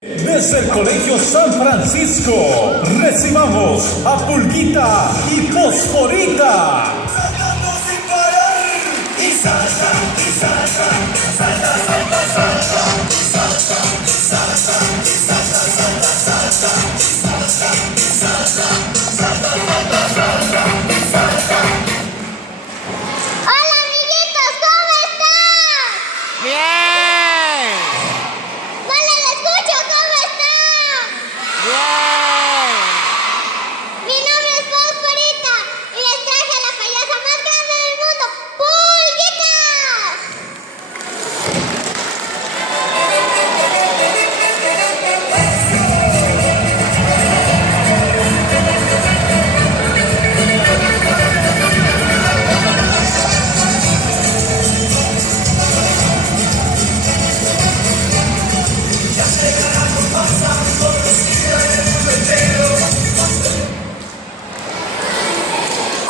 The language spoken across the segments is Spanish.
Desde el Colegio San Francisco, recibamos a Pulguita y Fosforita. Saltando sin parar. Y salta, y salta, salta, salta, salta. Y salta, y salta, y salta, salta, salta. Y salta, y salta, salta, salta, salta. Y salta. Hola amiguitos, ¿cómo están? ¡Bien! No les escucho, ¿cómo están? ¡Bien! Mi nombre es Fosforita y les traje a la payasa más grande del mundo, Pulguita.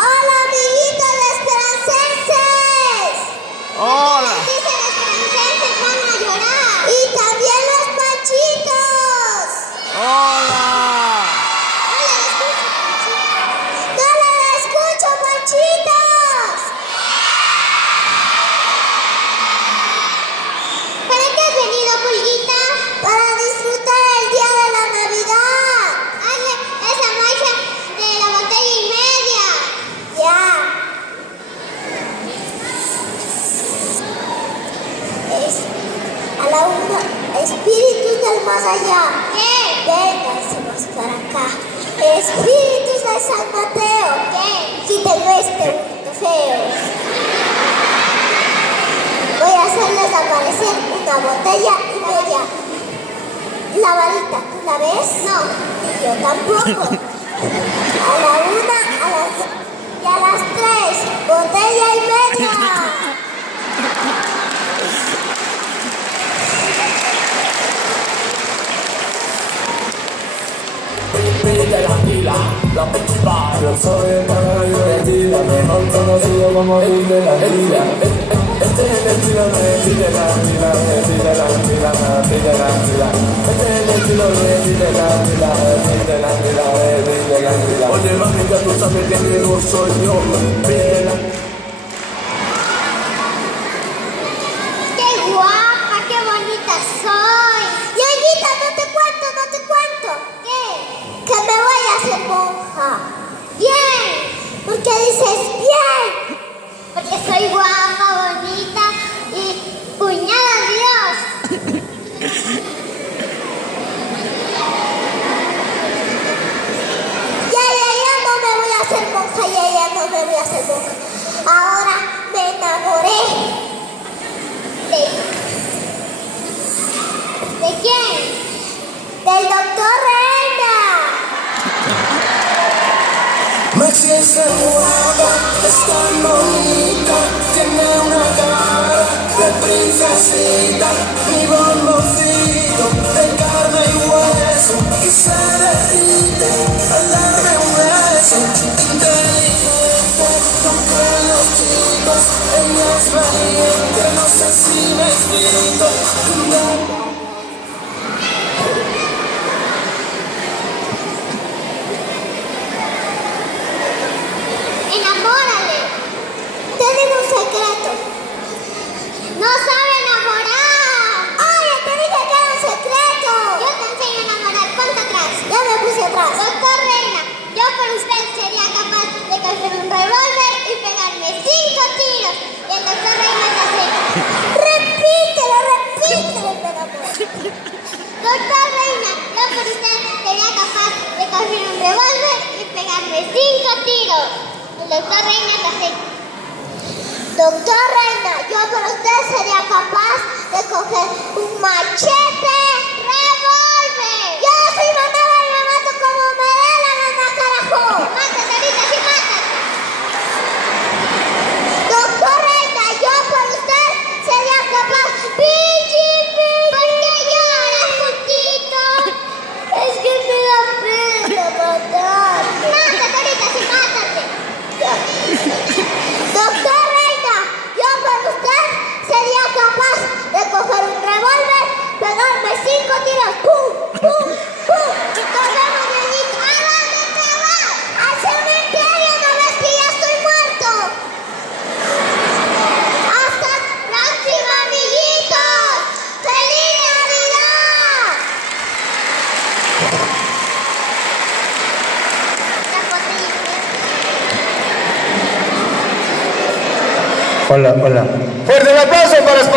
Hola amiguitos esperancenses. ¡Hola! Dicen esperancenses van a llorar. Y también los panchitos. ¡Hola! No les escucho, panchitos. ¿Para qué has venido, Pulguita? Para disfrutar el día de la Navidad. Hazle esa magia de la botella y media. Ya. A la una, espíritus del más allá. ¿Qué? Véngansenos para acá. Espíritus de San Mateo. ¿Qué? Quítenme este mundo feo. Voy a hacerles aparecer una botella y media. La varita, ¿tú la ves? No. Y yo tampoco. A la una, a las dos y a las tres. Botella y media. Pide la pila, la mochila. Yo soy el canal divertido, mejor conocido como el de la vida. Este es el estilo de pide la pila, pide la pila, pide la pila. Este es el estilo de pide la pila, pide la pila, pide la pila. Oye mami, ya tú sabes que no soy yo. Pide la ¡Qué guapa, qué bonita soy! Yayita, no te cuento, no te cuento. ¿Qué? Que me voy a hacer monja. Bien. ¿Por qué dices bien? Porque soy guapa, bonita y puñada de Dios. Ya no me voy a hacer monja, ya no me voy a hacer monja. Ahora me enamoré. ¿De quién? Del doctor Reina. Maxi es tan guapa, es tan bonita, tiene una cara de princesita, mi bomboncito de carne y hueso, y se derrite al darme un beso, inteligente, con los chicos, ella es valiente, no sé si me explico. Enamórale. Te digo un secreto. No sabe enamorar. Oye, te dije que era un secreto. Yo te enseño a enamorar. Ponte atrás. Ya me puse atrás. Doctor Reina, yo por usted sería capaz de coger un revólver y pegarme 5 tiros. Y el doctor Reina te hace. Repítelo, mi amor. Doctor Reina, yo por usted sería capaz de coger un revólver y pegarme 5 tiros. El doctor Reina te hace. Doctor Reina, yo por usted sería capaz de coger un machete, revólver. Yo soy mandaba y me mato como me dé la gana, carajo. Mátate ahorita, sí, mátate. Doctor Reina, yo por usted sería capaz. Pichi, pichi. ¿Por qué lloras, putito? Es que me da pena matar. Mátate ahorita, sí, mátate. Doctor Reina, yo por usted sería capaz de coger un revólver, pegarme Hola, hola. Fuerte el aplauso para los payasos.